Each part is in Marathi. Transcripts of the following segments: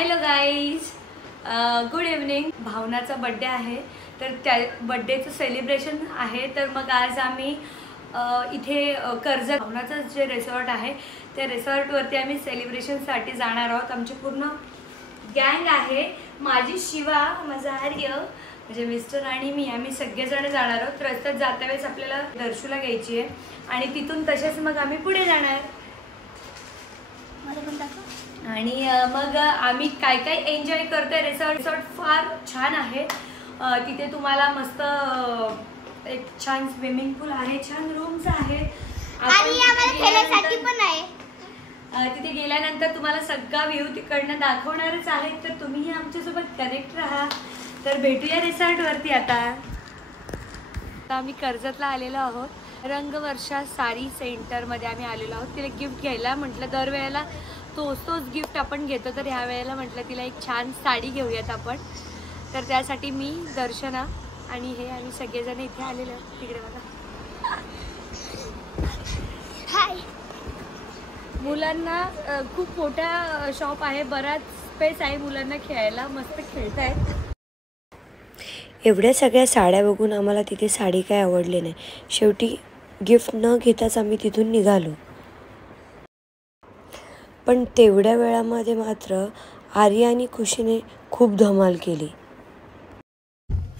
Hello guys, good evening. भावनाचा बड्डे आहे तर त्या बड्डेचं सेलिब्रेशन आहे. तर मग आज आम्ही इथे कर्जत भावनाचं जे रिसॉर्ट आहे त्या रिसॉर्टवरती आम्ही सेलिब्रेशनसाठी जाणार आहोत. आमची पूर्ण गँग आहे. माझी शिवा, माझा आर्य म्हणजे मिस्टर आणि मी, आम्ही सगळेजण जाणार आहोत. रस्त्यात जाता वेळेस आपल्याला दर्शूला घ्यायची आहे आणि तिथून तसेच मग आम्ही पुढे जाणार. आणि मग आम्ही काय काय एन्जॉय करतोय. रिसॉर्ट फार छान आहे. तिथे तुम्हाला मस्त एक छान स्विमिंग पूल आहे, छान रूम्स आहेत आणि आम्हाला खेळण्यासाठी पण आहे. तिथे गेल्यानंतर तुम्हाला सगळा व्ह्यू तिकडनं दाखवणारच आहे. तर तुम्हीही आमच्यासोबत कनेक्ट राहा. तर भेटूया रिसॉर्टवरती. आता आम्ही कर्जतला आलेलो आहोत. रंगवर्षा साडी सेंटरमध्ये आम्ही आलेलो आहोत. तिला गिफ्ट घ्यायला म्हटलं, दरवेळेला तोच गिफ्ट आपण घेतो, तर ह्या वेळेला म्हटलं तिला एक छान साडी घेऊयात आपण. तर त्यासाठी मी, दर्शना आणि हे आम्ही सगळेजण इथे आलेलो आहोत. तिकडे बघा, हाय. मुलांना खूप मोठा शॉप आहे, बराच स्पेस आहे मुलांना खेळायला, मस्त खेळतायत. एवढ्या सगळ्या साड्या बघून आम्हाला तिथे साडी काय आवडली नाही. शेवटी गिफ्ट न घेताच आम्ही तिथून निघालो. पण तेवढ्या वेळामध्ये मात्र आर्या आणि खुशीने खूप धमाल केली.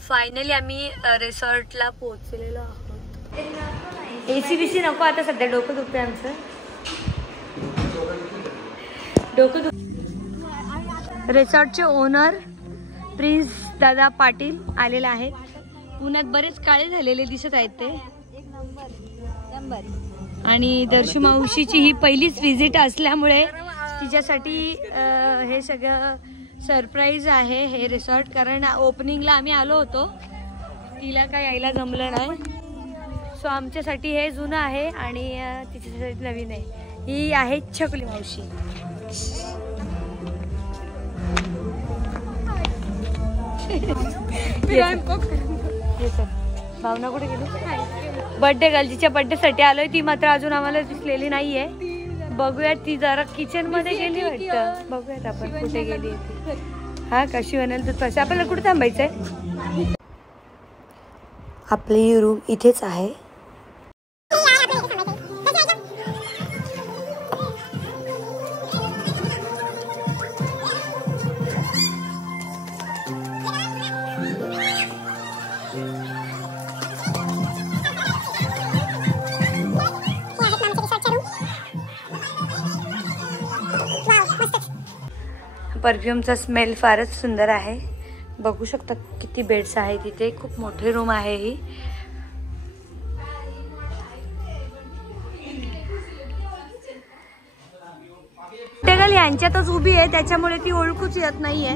फायनली आम्ही रिसॉर्टला पोहोचलेलो आहोत. AC बीसी नको आता सध्या, डोकं दुखते आमचं, डोकं दुख. रिसॉर्टचे ओनर प्रिन्स दादा पाटील आलेले आहेत. पुण्यात बरेच काळे झालेले दिसत आहेत ते. आणि दर्शू मावशीची ही पहिलीच व्हिजिट असल्यामुळे तिच्यासाठी हे सगळं सरप्राईज आहे हे रिसॉर्ट. कारण ओपनिंगला आम्ही आलो होतो, तिला काय यायला जमलं नाही. सो आमच्यासाठी हे जुनं आहे आणि तिच्यासाठी नवीन आहे. ही आहे छकुली मावशी. भावना कुठे गेली? बर्थडे गर्लच्या बर्थडेसाठी आलोय. ती मात्र अजून आम्हाला दिसलेली नाहीये. बघूयात, ती जरा किचन मध्ये गेली वाटतं. बघूयात आपण कुठे गेली. हा कशी बनेल तर तसं. आपल्याला कुठे थांबायचंय? आपली रूम इथेच आहे. परफ्यूमचा स्मेल फारच सुंदर आहे. बघू शकता किती बेड्स आहे तिथे. खूप मोठी रूम आहे ही. टेगल यांच्यातच उभी आहे, त्याच्यामुळे ती ओळखूच येत नाहीये.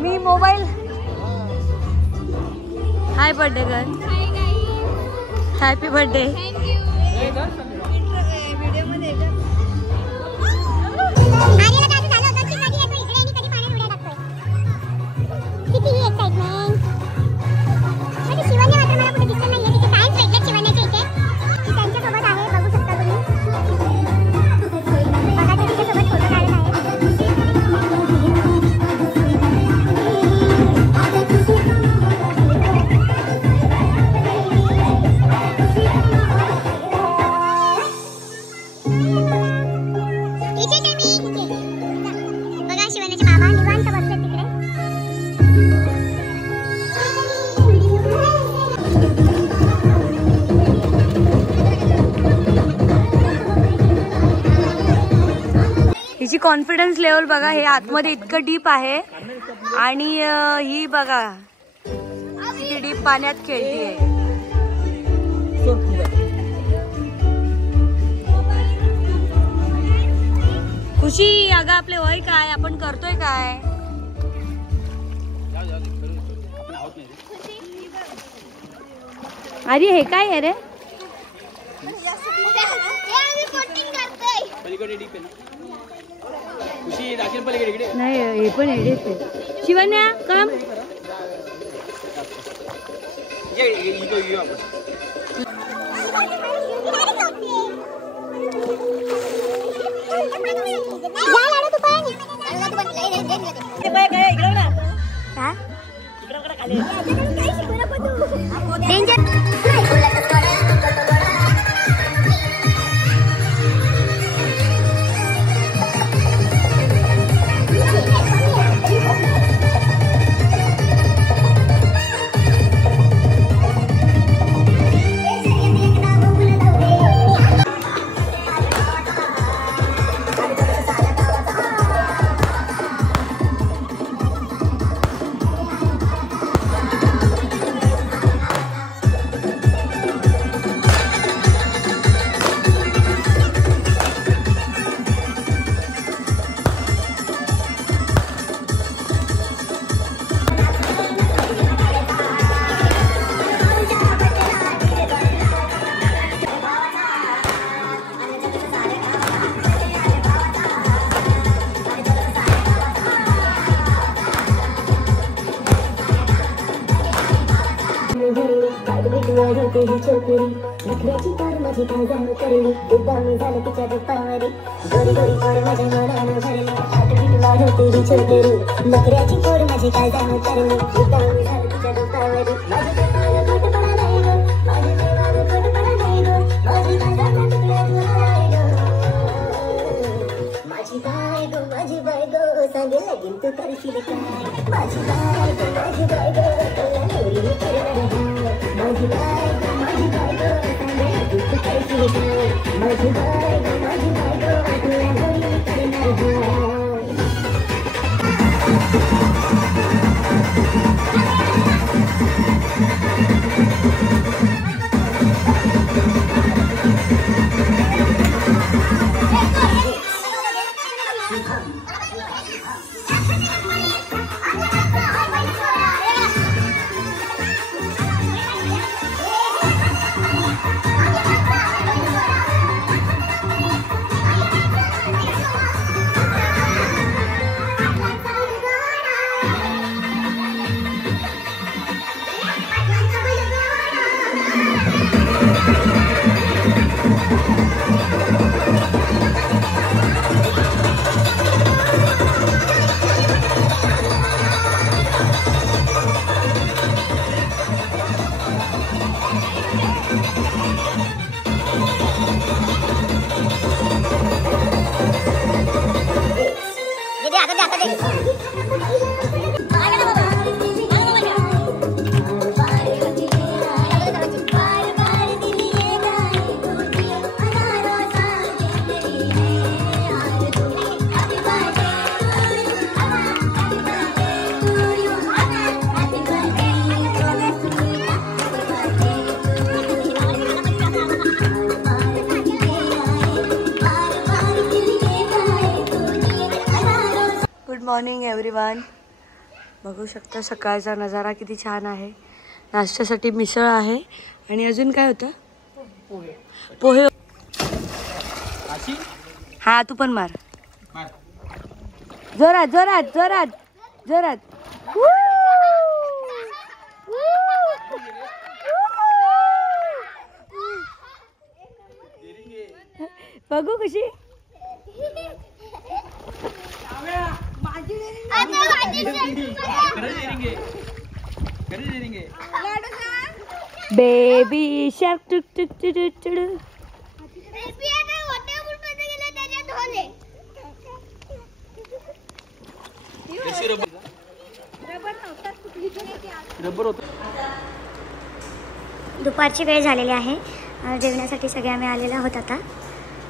मी मोबाईल. हाय बर्थडे गर्ल, हॅपी बर्थडे. हिची कॉन्फिडन्स लेवल बघा. हे आतमध्ये इतकं डीप आहे आणि ही बघा किती डीप पाण्यात खेळतीये. खुशी, अगं आपले वय काय, आपण करतोय काय? अरे हे काय आहे रे? नाही, हे पण एडेच आहे. शिवन्या कम. जा लाडू तू पण. नखऱ्याची तार माझी काय जाणू करली एकदा मी झालं तिच्या डोपावरी गोरी गोरी पोर माझ्या मनानं भरली हातबीत वाढवते ही छोटेरी नखऱ्याची पोर माझी काय जाणू करली एकदा मी झालं तिच्या डोपावरी माझी प्रेमाला खोटपणा नाही गं माझी प्रेमाला खोटपणा नाही गं माझी माझा तुला माझी बाय गो सांगे लगीन तू करशील काय माझी बाय गो तुला नवरी मी करणार आहे माझी बाय गो सांगे लगीन तू करशील काय माझी बाय गो तुला नवरी मी करणार आहे मॉर्निंग एव्हरीवन. बघू शकता सकाळचा नजारा किती छान आहे. नाश्त्यासाठी मिसळ आहे आणि अजून काय होतं पोहे. हा तू पण मार जोरात जोरात जोरात जोरात. बघू कशी बेबी शार्क टुक टुक टुक टुक. दुपारची वेळ झालेली आहे. जेवणासाठी सगळे आम्ही आलेलो आहोत. आता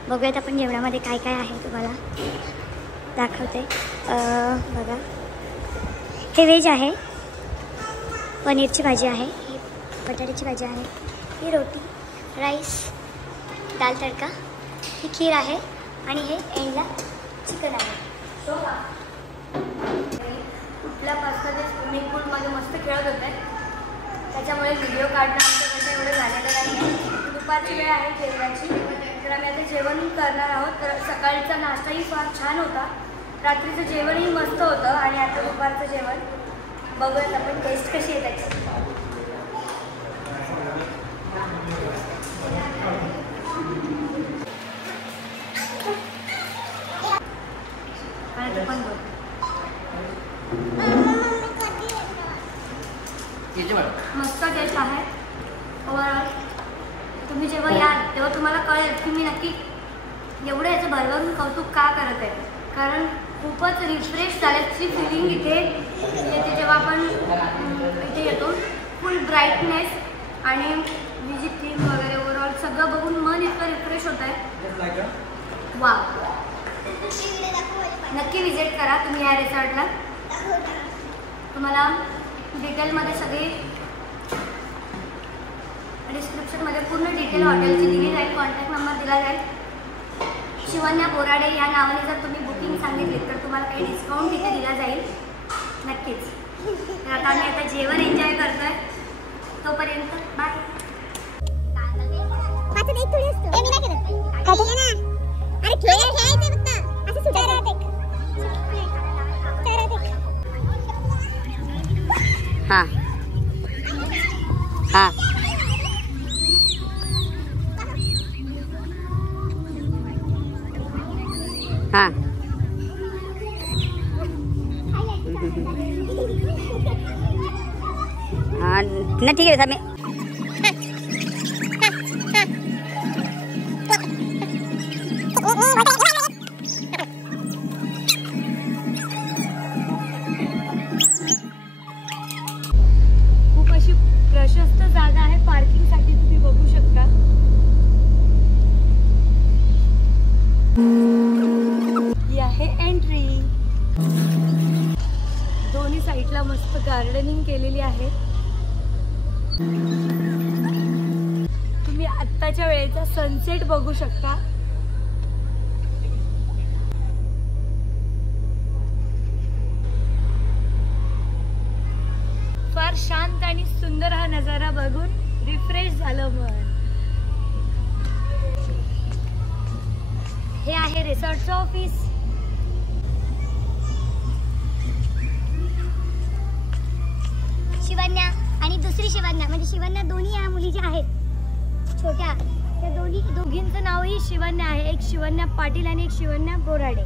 बघूयात आपण जेवणामध्ये काय काय आहे तुम्हाला दाखवते. बघा हे व्हेज आहे. पनीरची भाजी आहे, ही बटाट्याची भाजी आहे, ही रोटी राईस दाल तडका, ही खीर आहे आणि हे एंडला चिकन आहे. उठल्यापासून ते स्विमिंग पूलमध्ये मस्त खेळत होते, त्याच्यामुळे व्हिडिओ काढणं आमच्याकडे एवढं झालेलं नाही आहे. दुपारची वेळ आहे जेवणाची, तर आम्ही आता जेवण करणार आहोत. तर सकाळचा नाश्ताही फार छान होता, रात्रीचं जेवणही मस्त होतं आणि आता दुपारचं जेवण बघूयात आपण टेस्ट कशी आहे त्याची. आता ते पण बघ. मस्त टेस्ट आहे ओव्हरऑल. तुम्ही जेव्हा याल तेव्हा तुम्हाला कळेल की मी नक्की एवढं याचं भरभरून कौतुक का करत आहे. कारण खूपच रिफ्रेश झाल्याची फिलिंग इथे येते जेव्हा आपण इथे येतो. फुल ब्राईटनेस आणि मी जी थीम वगैरे ओव्हरऑल सगळं बघून मन इतकं रिफ्रेश होत आहे. वा, नक्की विजिट करा तुम्ही या रिसॉर्टला. तुम्हाला डिटेलमध्ये सगळी डिस्क्रिप्शनमध्ये पूर्ण डिटेल हॉटेलची दिली जाईल. कॉन्टॅक्ट नंबर दिला जाईल. शिवन्या बोराडे या नावाने जर तुम्ही बुकिंग सांगितली तर तुम्हाला काही डिस्काउंट तिथे दिला जाईल नक्कीच. तर आता आम्ही आता जेवण एन्जॉय करतोय. तोपर्यंत बाय. हां हां हां हां ना ठीक आहे. मी खूप अशी प्रशस्त जागा आहे पार्किंगसाठी. तुम्ही बघू शकता. ही आहे एंट्री. दोन्ही साईडला मस्त गार्डनिंग केलेली आहे. तुम्ही आत्ताच्या वेळेचा सनसेट बघू शकता. फार शांत आणि सुंदर हा नजारा बघून रिफ्रेश झालं मन. हे आहे रिसॉर्टचं ऑफिस. शिवन्या आणि दुसरी शिवन्या म्हणजे शिवन्या दोन्ही या मुली ज्या आहेत छोट्या त्या दोघींचं नावही शिवन्या आहे. एक शिवन्या पाटील आणि एक शिवन्या बोराडे.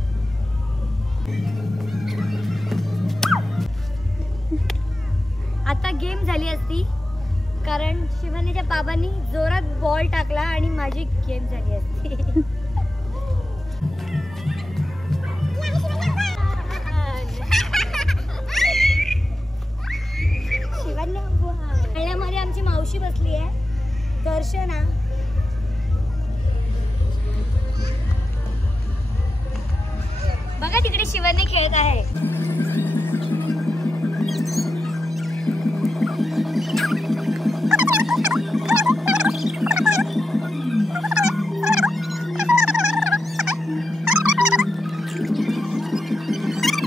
आता गेम झाली असती कारण शिवन्याच्या बाबांनी जोरात बॉल टाकला आणि माझी गेम झाली असती. खेळण्यामध्ये आमची मावशी बसली आहे दर्शना. बघा तिकडे शिवन्या खेळत आहे.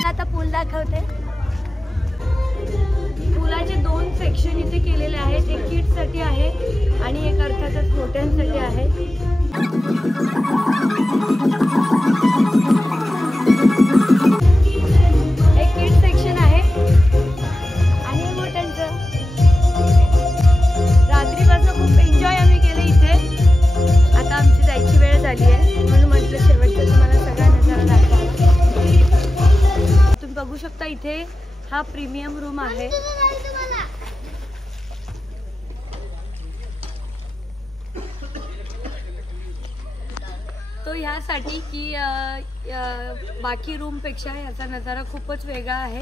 आता पूल दाखवते. पुलाचे 2 सेक्शन इथे केलेले आहेत. एक किड्ससाठी आहे आणि एक अर्थातच मोठ्यांसाठी आहे. एक किड्स सेक्शन आहे आणि मोठ्यांचं. रात्रीपासून खूप एन्जॉय आम्ही केलं इथे. आता आमची जायची वेळ झाली आहे म्हणून म्हटलं शेवटचं तुम्हाला सगळा नजारा दाखवा. तुम्ही बघू शकता इथे हा प्रीमियम रूम आहे. तो ह्यासाठी की बाकी रूमपेक्षा याचा नजारा खूपच वेगळा आहे.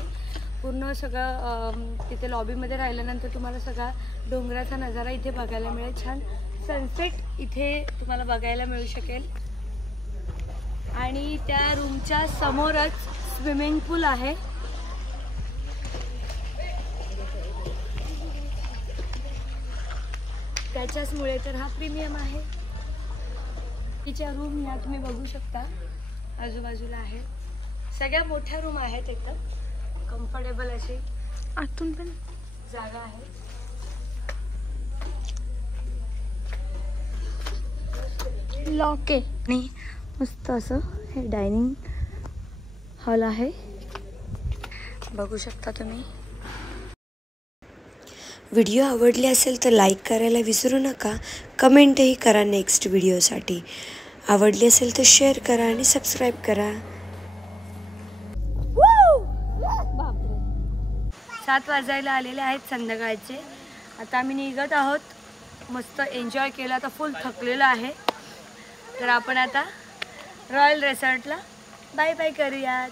पूर्ण सगळं तिथे लॉबीमध्ये राहिल्यानंतर तुम्हाला सगळा डोंगराचा नजारा इथे बघायला मिळेल. छान सनसेट इथे तुम्हाला बघायला मिळू शकेल. आणि त्या रूमच्या समोरच स्विमिंग पूल आहे. त्याच्याचमुळे तर हा प्रीमियम आहे. तिच्या रूम ह्या तुम्ही बघू शकता आजूबाजूला आहे. सगळ्या मोठ्या रूम आहेत. एकदम कम्फर्टेबल अशी आतून पण जागा आहे. लॉक आहे आणि मस्त असं हे डायनिंग हॉल आहे. बघू शकता तुम्ही. व्हिडिओ आवडली असेल तर लाईक करायला विसरू नका. कमेंटही करा नेक्स्ट व्हिडिओसाठी. आवडली असेल तर शेअर करा आणि सबस्क्राईब करा. 7 वाजायला आलेले आहेत संध्याकाळचे. आता आम्ही निघत आहोत. मस्त एन्जॉय केला, आता फुल थकलेलो आहे. तर आपण आता रॉयल रिसॉर्टला बाय बाय करूयात.